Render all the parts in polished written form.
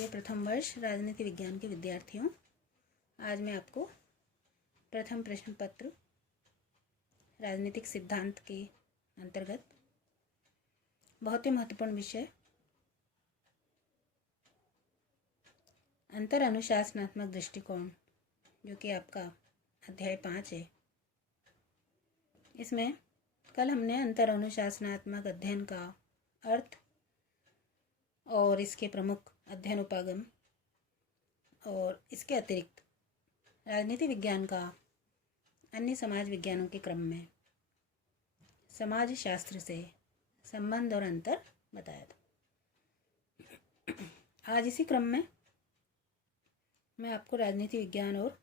प्रिय प्रथम वर्ष राजनीति विज्ञान के विद्यार्थियों, आज मैं आपको प्रथम प्रश्न पत्र राजनीतिक सिद्धांत के अंतर्गत बहुत ही महत्वपूर्ण विषय अंतर अनुशासनात्मक दृष्टिकोण, जो कि आपका अध्याय 5 है। इसमें कल हमने अंतर अनुशासनात्मक अध्ययन का अर्थ और इसके प्रमुख अध्ययन उपागम और इसके अतिरिक्त राजनीति विज्ञान का अन्य समाज विज्ञानों के क्रम में समाज शास्त्र से संबंध और अंतर बताया था। आज इसी क्रम में मैं आपको राजनीति विज्ञान और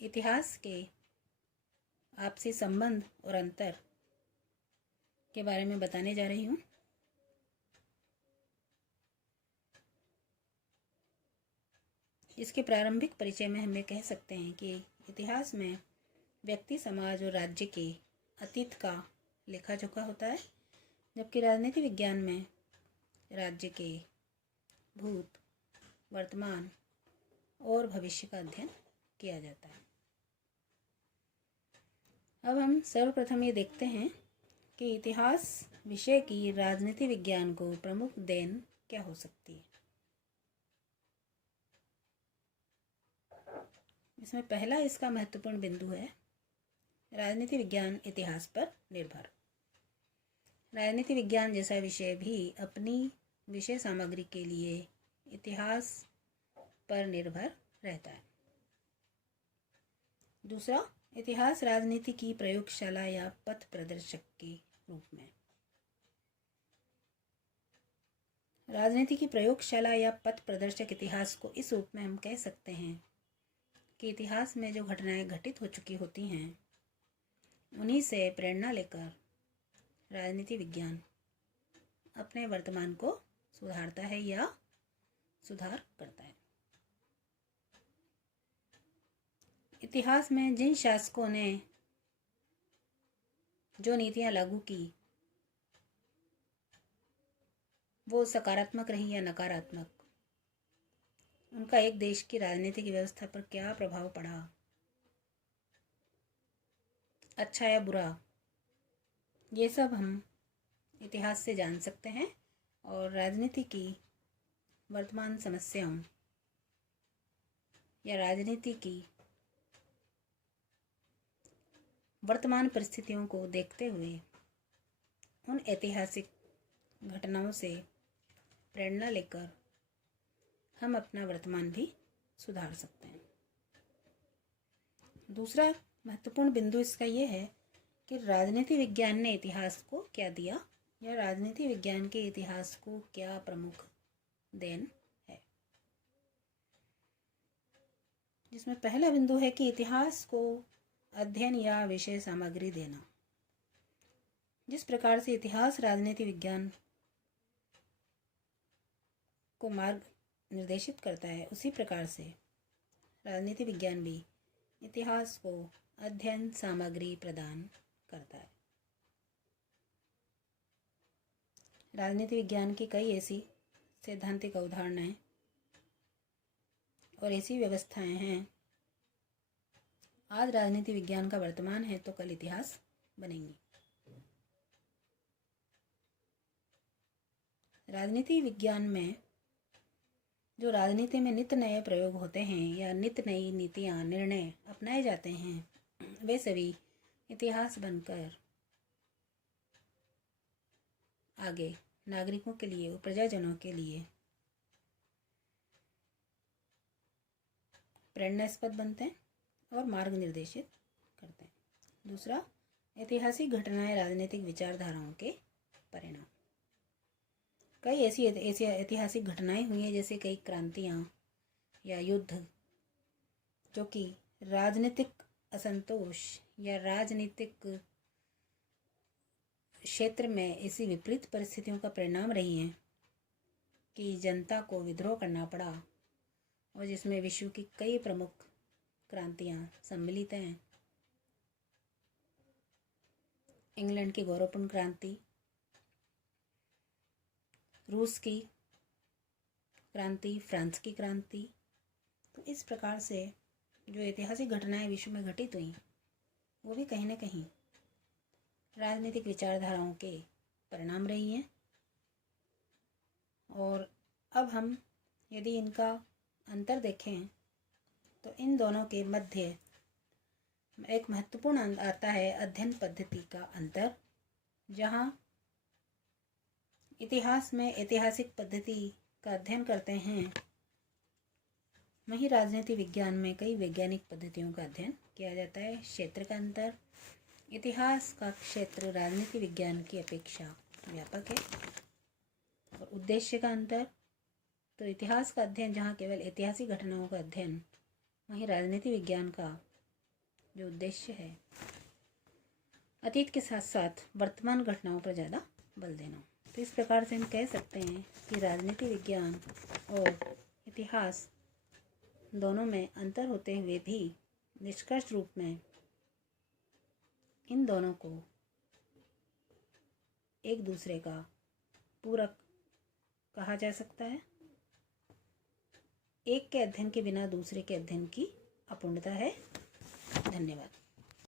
इतिहास के आपसी संबंध और अंतर के बारे में बताने जा रही हूँ। इसके प्रारंभिक परिचय में हम ये कह सकते हैं कि इतिहास में व्यक्ति, समाज और राज्य के अतीत का लेखा जोखा होता है, जबकि राजनीति विज्ञान में राज्य के भूत, वर्तमान और भविष्य का अध्ययन किया जाता है। अब हम सर्वप्रथम ये देखते हैं कि इतिहास विषय की राजनीति विज्ञान को प्रमुख देन क्या हो सकती है। इसमें पहला इसका महत्वपूर्ण बिंदु है राजनीति विज्ञान इतिहास पर निर्भर। राजनीति विज्ञान जैसा विषय भी अपनी विषय सामग्री के लिए इतिहास पर निर्भर रहता है। दूसरा, इतिहास राजनीति की प्रयोगशाला या पथ प्रदर्शक के रूप में। राजनीति की प्रयोगशाला या पथ प्रदर्शक इतिहास को इस रूप में हम कह सकते हैं कि इतिहास में जो घटनाएं घटित हो चुकी होती हैं, उन्हीं से प्रेरणा लेकर राजनीति विज्ञान अपने वर्तमान को सुधारता है या सुधार करता है। इतिहास में जिन शासकों ने जो नीतियां लागू की, वो सकारात्मक रही या नकारात्मक, उनका एक देश की राजनीतिक व्यवस्था पर क्या प्रभाव पड़ा, अच्छा या बुरा, ये सब हम इतिहास से जान सकते हैं और राजनीति की वर्तमान समस्याओं या राजनीति की वर्तमान परिस्थितियों को देखते हुए उन ऐतिहासिक घटनाओं से प्रेरणा लेकर हम अपना वर्तमान भी सुधार सकते हैं। दूसरा महत्वपूर्ण बिंदु इसका ये है कि राजनीति विज्ञान ने इतिहास को क्या दिया या राजनीति विज्ञान के इतिहास को क्या प्रमुख देन है। जिसमें पहला बिंदु है कि इतिहास को अध्ययन या विषय सामग्री देना। जिस प्रकार से इतिहास राजनीति विज्ञान को मार्ग निर्देशित करता है, उसी प्रकार से राजनीति विज्ञान भी इतिहास को अध्ययन सामग्री प्रदान करता है। राजनीति विज्ञान की कई ऐसी सैद्धांतिक अवधारणाएं और ऐसी व्यवस्थाएं हैं, आज राजनीति विज्ञान का वर्तमान है तो कल इतिहास बनेंगी। राजनीति विज्ञान में जो राजनीति में नित्य नए प्रयोग होते हैं या नित्य नई नीतियां, निर्णय अपनाए जाते हैं, वे सभी इतिहास बनकर आगे नागरिकों के लिए, प्रजाजनों के लिए प्रेरणास्पद बनते हैं और मार्ग निर्देशित करते हैं। दूसरा, ऐतिहासिक घटनाएं राजनीतिक विचारधाराओं के परिणाम। कई ऐसी ऐतिहासिक घटनाएं हुई हैं, जैसे कई क्रांतियां या युद्ध, जो कि राजनीतिक असंतोष या राजनीतिक क्षेत्र में ऐसी विपरीत परिस्थितियों का परिणाम रही हैं कि जनता को विद्रोह करना पड़ा, और जिसमें विश्व की कई प्रमुख क्रांतियां सम्मिलित हैं। इंग्लैंड की गौरवपूर्ण क्रांति, रूस की क्रांति, फ्रांस की क्रांति। तो इस प्रकार से जो ऐतिहासिक घटनाएं विश्व में घटित हुई वो भी कहीं ना कहीं राजनीतिक विचारधाराओं के परिणाम रही हैं। और अब हम यदि इनका अंतर देखें तो इन दोनों के मध्य एक महत्वपूर्ण आता है अध्ययन पद्धति का अंतर, जहाँ इतिहास में ऐतिहासिक पद्धति का अध्ययन करते हैं, वहीं राजनीति विज्ञान में कई वैज्ञानिक पद्धतियों का अध्ययन किया जाता है। क्षेत्र का अंतर, इतिहास का क्षेत्र राजनीति विज्ञान की अपेक्षा व्यापक है। और उद्देश्य का अंतर, तो इतिहास का अध्ययन जहाँ केवल ऐतिहासिक घटनाओं का अध्ययन, वहीं राजनीति विज्ञान का जो उद्देश्य है अतीत के साथ साथ वर्तमान घटनाओं पर ज़्यादा बल देना। तो इस प्रकार से हम कह सकते हैं कि राजनीति विज्ञान और इतिहास दोनों में अंतर होते हुए भी निष्कर्ष रूप में इन दोनों को एक दूसरे का पूरक कहा जा सकता है। एक के अध्ययन के बिना दूसरे के अध्ययन की अपूर्णता है। धन्यवाद।